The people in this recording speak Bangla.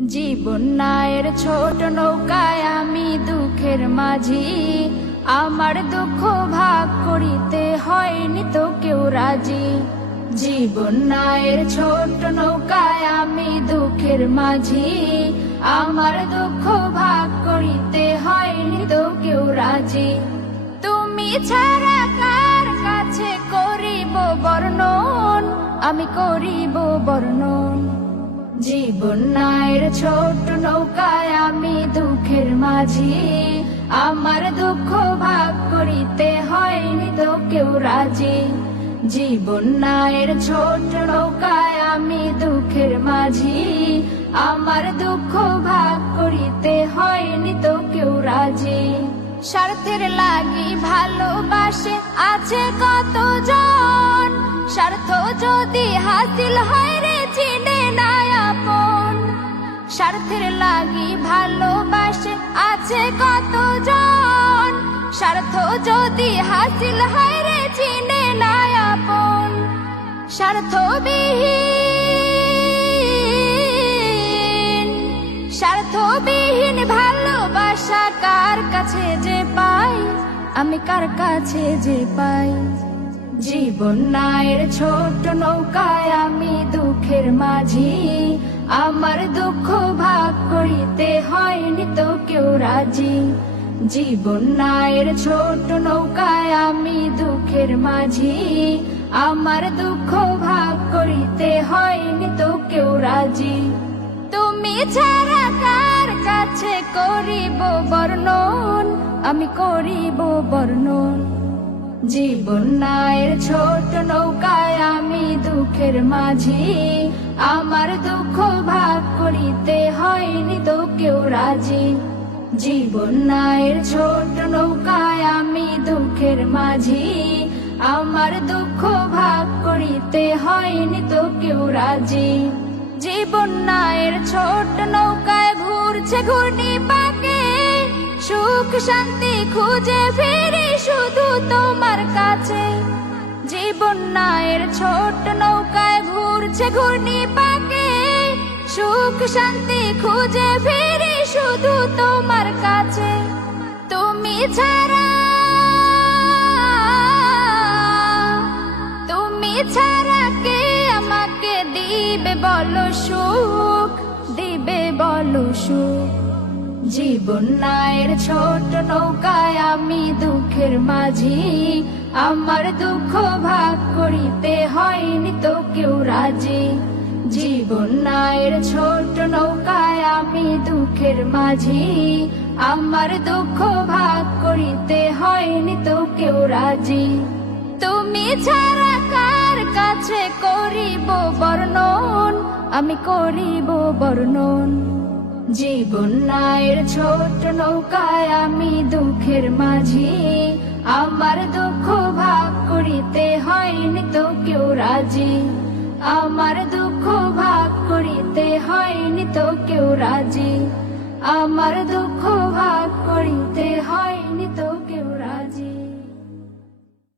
জীবন নায়ের ছোট নৌকায় আমি দুঃখের মাঝি, আমার দুঃখ ভাগ করিতে হয়নি তো কেউ রাজি। জীবন নায়ের ছোট নৌকায় আমি দুঃখের মাঝি, আমার দুঃখ ভাগ করিতে হয়নি তো কেউ রাজি। তুমি ছাড়া কার কাছে করিব বর্ণন, আমি করিব বর্ণন। জীবন নায়ের ছোট নৌকায় আমি দুঃখের মাঝি, আমার দুঃখ ভাগ করিতে হয়নি তো কেউ রাজি। জীবন নায়ের ছোট নৌকায় আমি দুঃখের মাঝি, আমার দুঃখ ভাগ করিতে হয়নি তো কেউ রাজি। স্বার্থের লাগি ভালোবাসে আছে কতজন, স্বার্থ যদি হাসিল হয় রে চিনে না আপন। স্বার্থের লাগি ভালোবাসে আছে কতজন, স্বার্থ যদি হাসিল হয় রে চিনে না আপন। স্বার্থবিহীন ভালোবাসা কার কাছে যে পাই, আমি কার কাছে যে পাই। জীবন নায়ের ছোট নৌকায় আমি দুঃখের মাঝি, আমার দুঃখ ভাগ করিতে হয়নি তো কেউ রাজি। জীবন নায়ের ছোট নৌকায় আমি দুঃখের মাঝি, আমার দুঃখ ভাগ করিতে হয়নি তো কেউ রাজি। তুমি ছাড়া কার কাছে করিব বর্ণন, আমি করিব বর্ণন। জীবন নায়ের ছোট নৌকায় আমি দুঃখের মাঝি, আমার দুঃখ ভাগ করিতে হয়নি তো কেউ রাজি। জীবন নায়ের ছোট নৌকায় আমি দুঃখের মাঝি, আমার দুঃখ ভাগ করিতে হয়নি তো কেউ রাজি। জীবন নায়ের ছোট নৌকায় ঘুরছে ঘূর্ণি পাকে, সুখ শান্তি খুঁজে ফিরি শুধু তোমার কাছে। জীবন নায়ের ছোট নৌকায় ঘুরছে ঘূর্ণি পাকে, সুখ শান্তি খুঁজে ফিরি শুধু তোমার কাছে। তুমি ছাড়া কে আমাকে দিবে বলো সুখ, দিবে বলো সুখ। জীবন নায়ের ছোট নৌকায় আমি দুঃখের মাঝি, আমার দুঃখ ভাগ করিতে হয়নি তো কেউ রাজি। জীবন নায়ের ছোট নৌকায় আমি দুঃখের মাঝি, আমার দুঃখ ভাগ করিতে হয়নি তো কেউ রাজি। তুমি ছাড়া কার কাছে করিব বর্ণন, আমি করিব বর্ণন। জীবন নায়ের ছোট নৌকায় আমি দুঃখের মাঝি, আমার দুঃখ ভাগ করিতে হয়নি তো কেউ রাজি। আমার দুঃখ ভাগ করিতে হয়নি তো কেউ রাজি, আমার দুঃখ